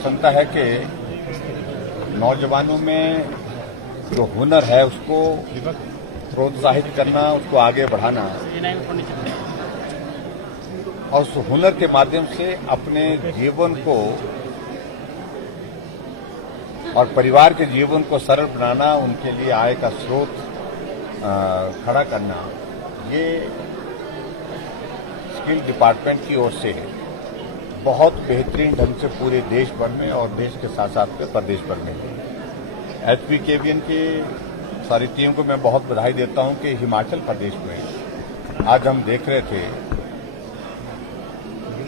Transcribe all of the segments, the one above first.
प्रसन्नता है कि नौजवानों में जो हुनर है उसको प्रोत्साहित करना, उसको आगे बढ़ाना और उस हुनर के माध्यम से अपने जीवन को और परिवार के जीवन को सरल बनाना, उनके लिए आय का स्रोत खड़ा करना, ये स्किल डिपार्टमेंट की ओर से बहुत बेहतरीन ढंग से पूरे देश भर में और देश के साथ साथ प्रदेश भर में HPKVN की सारी टीम को मैं बहुत बधाई देता हूं कि हिमाचल प्रदेश में आज हम देख रहे थे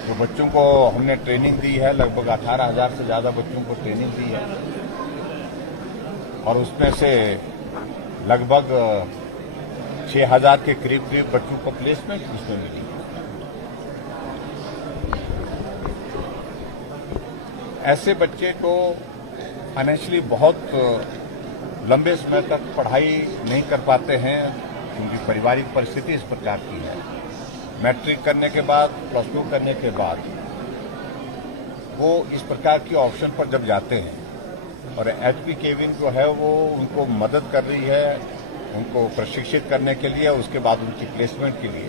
तो बच्चों को हमने ट्रेनिंग दी है, लगभग 18,000 से ज्यादा बच्चों को ट्रेनिंग दी है और उसमें से लगभग 6,000 के करीब बच्चों को प्लेसमेंट उसमें मिली। ऐसे बच्चे को फाइनेंशियली बहुत लंबे समय तक पढ़ाई नहीं कर पाते हैं, उनकी पारिवारिक परिस्थिति इस प्रकार की है। मैट्रिक करने के बाद, +2 करने के बाद वो इस प्रकार की ऑप्शन पर जब जाते हैं और HPKVN जो है वो उनको मदद कर रही है, उनको प्रशिक्षित करने के लिए, उसके बाद उनकी प्लेसमेंट के लिए,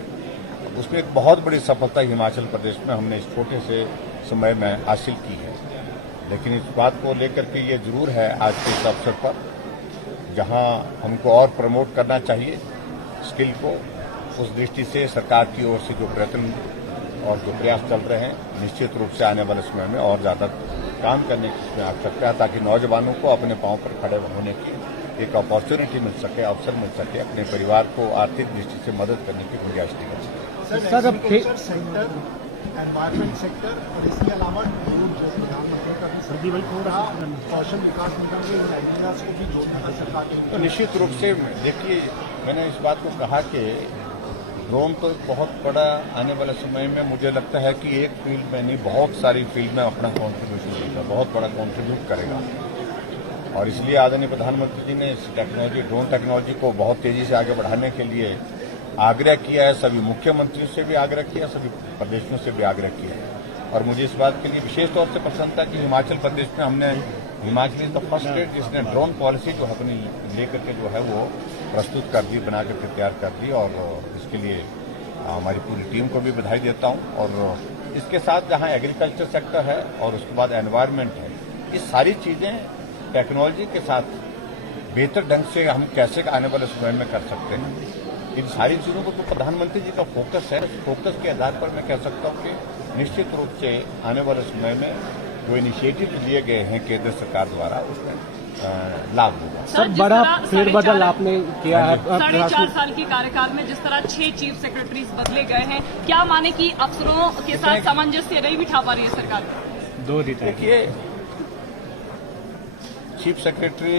उसमें एक बहुत बड़ी सफलता हिमाचल प्रदेश में हमने इस छोटे से समय में हासिल की है। लेकिन इस बात को लेकर के ये जरूर है आज के इस अवसर पर जहां हमको और प्रमोट करना चाहिए स्किल को, उस दृष्टि से सरकार की ओर से जो प्रयत्न और जो प्रयास चल रहे हैं, निश्चित रूप से आने वाले समय में और ज्यादा काम करने की इसमें आवश्यकता है ताकि नौजवानों को अपने पांव पर खड़े होने की एक अपॉर्चुनिटी मिल सके, अवसर मिल सके, अपने परिवार को आर्थिक दृष्टि से मदद करने की गुंजाइश दी जा सके। एनवायरमेंट सेक्टर और इसके अलावा प्रधानमंत्री का भी कौशल विकास निगम के आइडियाज को भी जोड़ना है सरकार के। तो निश्चित रूप से देखिए, मैंने इस बात को कहा कि ड्रोन तो बहुत बड़ा आने वाले समय में मुझे लगता है कि एक फील्ड में नहीं, बहुत सारी फील्ड में अपना कॉन्ट्रीब्यूशन देगा, बहुत बड़ा कॉन्ट्रीब्यूट करेगा और इसलिए आदरणीय प्रधानमंत्री जी ने इस टेक्नोलॉजी, ड्रोन टेक्नोलॉजी को बहुत तेजी से आगे बढ़ाने के लिए आग्रह किया है। सभी मुख्यमंत्रियों से भी आग्रह किया, सभी प्रदेशों से भी आग्रह किया है और मुझे इस बात के लिए विशेष तौर से प्रसन्नता कि हिमाचल प्रदेश में हमने, Himachal is the first state जिसने ड्रोन पॉलिसी जो अपनी लेकर के जो है वो प्रस्तुत कर दी, बना करके तैयार कर दी और इसके लिए हमारी पूरी टीम को भी बधाई देता हूं। और इसके साथ जहां एग्रीकल्चर सेक्टर है और उसके बाद एनवायरमेंट है, ये सारी चीजें टेक्नोलॉजी के साथ बेहतर ढंग से हम कैसे आने वाले समय में कर सकते हैं, इन सारी चीजों को तो प्रधानमंत्री जी का फोकस है। फोकस के आधार पर मैं कह सकता हूं कि निश्चित रूप से आने वाले समय में जो इनिशिएटिव लिए गए हैं केंद्र सरकार द्वारा उसमें लाभ होगा। सर, बड़ा फेरबदल आपने किया है 4.5 साल के कार्यकाल में, जिस तरह 6 चीफ सेक्रेटरीज बदले गए हैं, क्या माने कि अफसरों के साथ सामंजस्य नहीं बिठा पा रही है सरकार? देखिए, चीफ सेक्रेटरी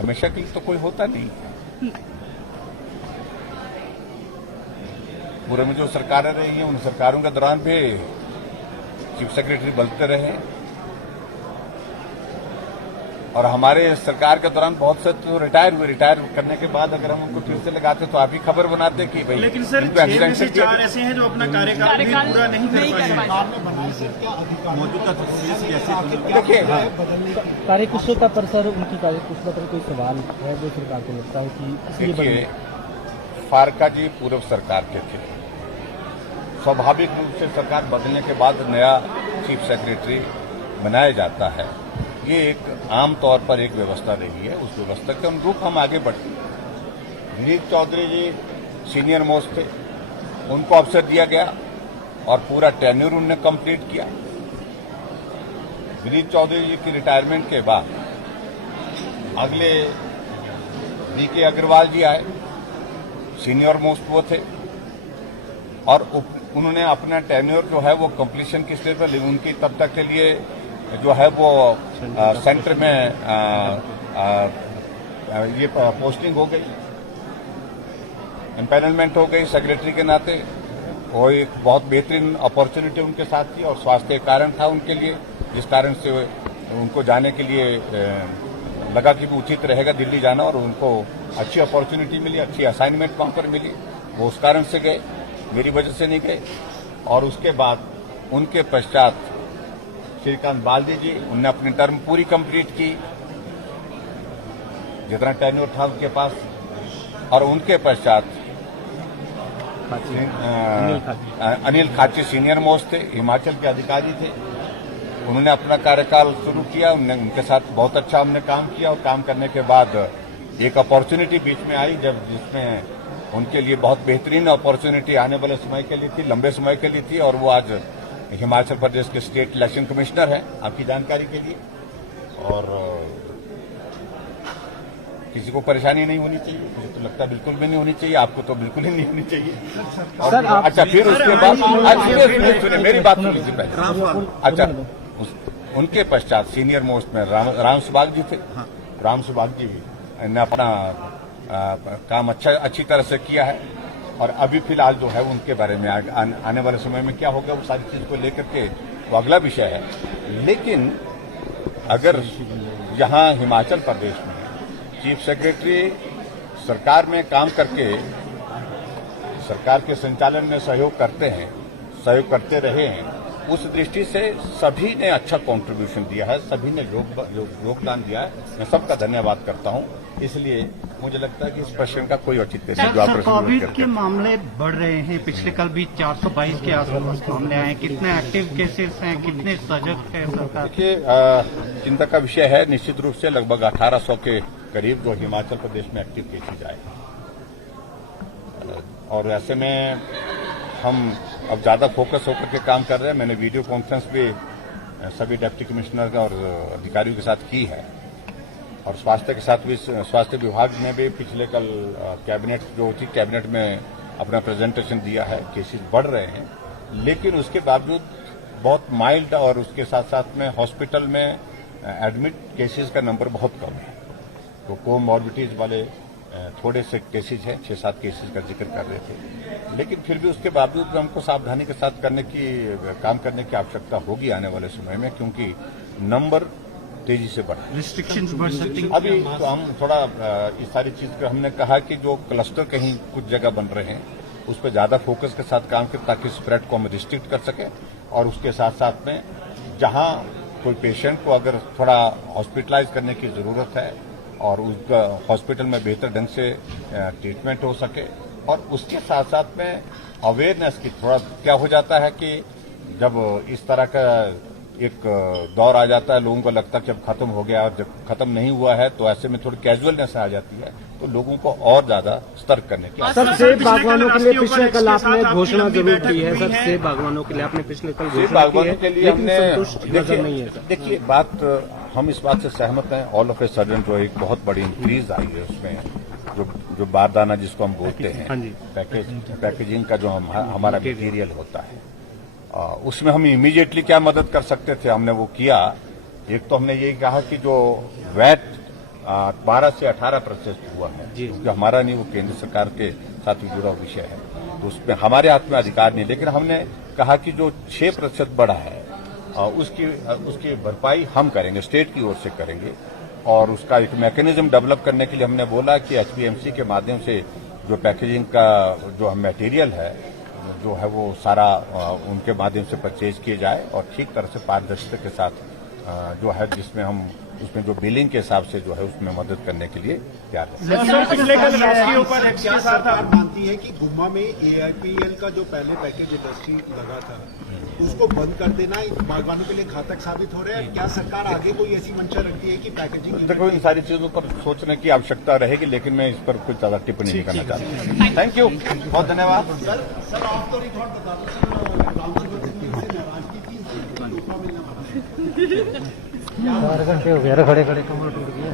हमेशा के लिए तो कोई होता नहीं। पूर्व में जो सरकारें रही हैं उन सरकारों के दौरान भी चीफ सेक्रेटरी बदलते रहे और हमारे सरकार के दौरान बहुत से तो रिटायर हुए। रिटायर करने के बाद अगर हम उनको फिर से लगाते तो आप ही खबर बनाते कि भाई, लेकिन सर 6 में से 4 ऐसे हैं जो अपना कार्यकाल भी पूरा नहीं कर पाए। मौजूदा देखिए, कार्यकुशलता पर सर, उनकी कार्यकुशलता पर कोई सवाल है जो सरकार को लगता है कि देखिए, फारका जी पूर्व सरकार के थे, स्वाभाविक रूप से सरकार बदलने के बाद नया चीफ सेक्रेटरी बनाया जाता है। ये एक आम तौर पर एक व्यवस्था रही है, उस व्यवस्था के अनुरूप हम आगे बढ़े। गिरीश चौधरी जी सीनियर मोस्ट थे, उनको अवसर दिया गया और पूरा टेन्यूर उन्होंने कंप्लीट किया। गिरीश चौधरी जी की रिटायरमेंट के बाद अगले BK अग्रवाल जी आए, सीनियर मोस्ट वो थे और उन्होंने अपना टेन्योर जो है वो कंप्लीशन की स्टेज पर, उनकी तब तक के लिए जो है वो सेंटर में ये पोस्टिंग हो गई, एम्पैनलमेंट हो गई सेक्रेटरी के नाते। वो एक बहुत बेहतरीन अपॉर्चुनिटी उनके साथ थी और स्वास्थ्य कारण था उनके लिए, जिस कारण से उनको जाने के लिए लगा कि उचित रहेगा दिल्ली जाना और उनको अच्छी अपॉर्चुनिटी मिली, अच्छी असाइनमेंट वहां पर मिली, वो उस कारण से गए, मेरी वजह से नहीं गए। और उसके बाद उनके पश्चात श्रीकांत बाल्दी जी, उनने अपनी टर्म पूरी कंप्लीट की, जितना टेन्योर था उनके पास। और उनके पश्चात अनिल खाची सीनियर मोस्ट थे, हिमाचल के अधिकारी थे, उन्होंने अपना कार्यकाल शुरू किया। उनके साथ बहुत अच्छा हमने काम किया और काम करने के बाद एक अपॉर्चुनिटी बीच में आई जिसमें उनके लिए बहुत बेहतरीन अपॉर्चुनिटी आने वाले समय के लिए थी, लंबे समय के लिए थी। और वो आज हिमाचल प्रदेश के स्टेट इलेक्शन कमिश्नर हैं, आपकी जानकारी के लिए। और किसी को परेशानी नहीं होनी चाहिए, मुझे तो लगता है बिल्कुल भी नहीं होनी चाहिए, आपको तो बिल्कुल ही नहीं होनी चाहिए। सर, आप अच्छा, फिर उसके बाद सुनिए मेरी बात सुन लीजिए पहले। अच्छा, उनके पश्चात सीनियर मोस्ट में राम सुभाग जी थे। राम सुभाग जी ने अपना काम अच्छी तरह से किया है। और अभी फिलहाल जो है उनके बारे में आने वाले समय में क्या होगा वो सारी चीज को लेकर के वो अगला विषय है। लेकिन अगर यहाँ हिमाचल प्रदेश में चीफ सेक्रेटरी सरकार में काम करके सरकार के संचालन में सहयोग करते रहे हैं, उस दृष्टि से सभी ने अच्छा कंट्रीब्यूशन दिया है, सभी ने योगदान दिया है। मैं सबका धन्यवाद करता हूं। इसलिए मुझे लगता है कि इस प्रश्न का कोई औचित्य नहीं जो आप प्रश्न कोविड के मामले बढ़ रहे हैं। पिछले कल भी 422 के आसपास मामले आए। कितने एक्टिव केसेस हैं, कितने सजग है सरकार? देखिए, चिंता का विषय है निश्चित रूप से। लगभग 1800 के करीब जो हिमाचल प्रदेश में एक्टिव केसेज आए, और ऐसे में हम अब ज्यादा फोकस होकर के काम कर रहे हैं। मैंने वीडियो कॉन्फ्रेंस भी सभी डिप्टी कमिश्नर और अधिकारियों के साथ की है, और स्वास्थ्य के साथ भी, स्वास्थ्य विभाग ने भी पिछले कल कैबिनेट में अपना प्रेजेंटेशन दिया है। केसेस बढ़ रहे हैं, लेकिन उसके बावजूद बहुत माइल्ड और उसके साथ साथ में हॉस्पिटल में एडमिट केसेस का नंबर बहुत कम है। तो कोमॉर्बिडिटीज वाले थोड़े से केसेज हैं, 6-7 केसेज का जिक्र कर रहे थे। लेकिन फिर भी उसके बावजूद हमको सावधानी के साथ काम करने की आवश्यकता होगी आने वाले समय में, क्योंकि नंबर तेजी से बढ़ा। रिस्ट्रिक्शंस बढ़ सकती हैं। अभी तो हम थोड़ा इस सारी चीज का हमने कहा कि जो क्लस्टर कहीं कुछ जगह बन रहे हैं उस पर ज्यादा फोकस के साथ काम करें, ताकि स्प्रेड को हम रिस्ट्रिक्ट कर सकें। और उसके साथ साथ में जहां कोई पेशेंट को अगर थोड़ा हॉस्पिटलाइज करने की जरूरत है और उसका हॉस्पिटल में बेहतर ढंग से ट्रीटमेंट हो सके, और उसके साथ साथ में अवेयरनेस की थोड़ा क्या हो जाता है कि जब इस तरह का एक दौर आ जाता है, लोगों को लगता है कि अब खत्म हो गया, और जब खत्म नहीं हुआ है तो ऐसे में थोड़ी कैजुअलनेस आ जाती है, तो लोगों को और ज्यादा सतर्क करने की। सर, सेब बागवानों के लिए पिछले कल आपने घोषणा जरूर की है। सर, सेब बागवानों के लिए आपने पिछले कल सेब बागवानों के लिए हमने नहीं है। देखिए, बात हम इस बात से सहमत हैं। ऑल ऑफ ए सडन जो एक बहुत बड़ी इंक्रीज आई है उसमें जो बारदाना जिसको हम बोलते हैं, पैकेजिंग का जो हमारा मटेरियल होता है, उसमें हम इमीडिएटली क्या मदद कर सकते थे, हमने वो किया। एक तो हमने यही कहा कि जो वैट 12 से 18% हुआ है, जो हमारा नहीं, वो केंद्र सरकार के साथ जुड़ा विषय है, तो उसमें हमारे हाथ में अधिकार नहीं। लेकिन हमने कहा कि जो 6% बढ़ा है उसकी भरपाई हम करेंगे, स्टेट की ओर से करेंगे। और उसका एक मैकेनिज्म डेवलप करने के लिए हमने बोला कि एचपीएमसी के माध्यम से जो पैकेजिंग का जो मटेरियल है जो है वो सारा उनके माध्यम से परचेज किए जाए, और ठीक तरह से पारदर्शिता के साथ जो है जिसमें हम उसमें जो बिलिंग के हिसाब से जो है उसमें मदद करने के लिए तैयार है। पिछले कल क्या सरकार मानती है कि गुम्मा में एआईपीएल का जो पहले पैकेज इंडस्ट्री लगा था उसको बंद कर देना बागवानों के लिए घातक साबित हो रहा है? क्या सरकार आगे कोई ऐसी मंशा रखती है कि पैकेजिंग? देखो, इन सारी चीजों पर सोचने की आवश्यकता रहेगी, लेकिन मैं इस पर कुछ ज्यादा टिप्पणी नहीं करना चाहता। थैंक यू, बहुत धन्यवाद। सर ऑफ द रिकॉर्ड बता दो सर, रामचंद्र से नाराजगी थी, 4 घंटे हो गया खड़े खड़े कमर टूट गया।